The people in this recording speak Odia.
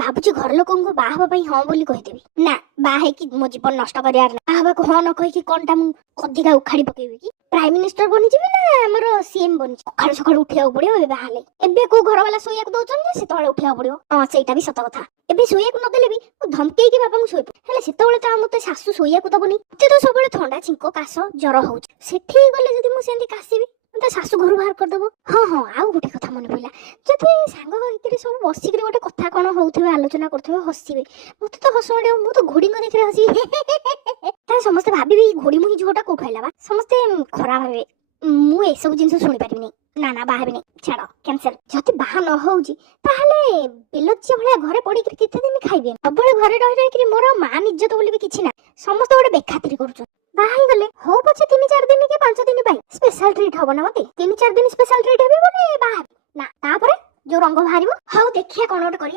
ଭାବୁଛି ଘର ଲୋକଙ୍କୁ ବାହା ହବା ପାଇଁ ହଁ ବୋଲି କହିଦେବି। ନା ବାହା ହେଇକି ମୋ ଜୀବନ ନଷ୍ଟ କରିବାର ନା। ବାହା ହବାକୁ ହଁ ନ କହିକି କଣଟା ମୁଁ ଅଧିକା ଉଖାଡ଼ି ପକେଇବି କି? ପ୍ରାଇମ ମିନିଷ୍ଟର ବନିଯିବି ନା ଆମର ସିଏମ ବନିଯିବି? ସକାଳୁ ସକାଳୁ ଉଠିବାକୁ ପଡିବ ଏବେ ବାହା ହେଲେ। ଏବେ କୋଉ ଘର ବାଲା ଶୋଇବାକୁ ଦଉଛନ୍ତି ସେତେବେଳେ ଉଠିବାକୁ ପଡିବ। ହଁ ସେଇଟା ବି ସତ କଥା। ଏବେ ଶୋଇବାକୁ ନଦେଲେ ବି ମୁଁ ଧମକେଇକି ବାପାଙ୍କୁ ଶୋଇବୁ, ହେଲେ ସେତେବେଳେ ତ ମତେ ଶାଶୁ ଶୋଇବାକୁ ଦବନି। ମତେ ତ ସବୁବେଳେ ଥଣ୍ଡା ଛିଙ୍କ କାଶ ଜର ହଉଛି। ସେଠି ଗଲେ ଯଦି ମୁଁ ସେମିତି କାଶିବି ମତେ ଶାଶୁ ଘରୁ ବାହାର କରିଦବ। ହଁ ଆଉ ଗୋଟେ କଥା ମନେ ପଇଲା, ଯଦି ସାଙ୍ଗ ଭିତରେ ସବୁ ବସିକିରି ଗୋଟେ କଥା କଣ ହଉଥିବେ ଆଲୋଚନା କରୁଥିବେ ହସିବେ, ମତେ ତ ହସ ମାଡ଼ିବ। ମୁଁ ତ ଘୋଡିଙ୍କ ଦେଖିରେ ହସିବି। ତାହେଲେ ସମସ୍ତେ ଭାବିବେ ଘୋଡି ମୁହିଁ ଝୁଅଟା କୋଉଠୁ ଆଇଲା ବା। ସମସ୍ତେ ଖରାପ ଭାବିବେ। ମୁଁ ଏସବୁ ଜିନିଷ ଶୁଣିପାରିବିନି। ନା ବାହା ହେବିନି, ଛାଡ କ୍ୟାନସେଲ। ଯଦି ବାହା ନ ହଉଛି ତାହେଲେ ବେଲଚିଆ ଭଳିଆ ଘରେ ପଡିକିରି କେତେ ଦିନ ଖାଇବେ? ସବୁବେଳେ ଘରେ ରହି ରହିକିରି ମୋର ମା ନିଜ ତ ବୋଲି ବି କିଛି ନା। ସମସ୍ତେ ଗୋଟେ ବେଖାତିରି କରୁଛନ୍ତି। ବାହା ହେଇଗଲେ ହଉ ପଛେ 3-4 ଦିନ କି 5 ଦିନ ପାଇଁ ସ୍ପେଶାଲ ଟ୍ରିଟ୍ ହବ ନା ମତେ। 3-4 ଦିନ ସ୍ପେଶାଲ ଟ୍ରିଟ୍ ହେବି ମାନେ ବାହା ହେବି ନା। ତାପରେ ଯୋଉ ରଙ୍ଗ ବାହାରିବ, ହଉ ଦେଖିଆ କଣ ଗୋଟେ କରିବା।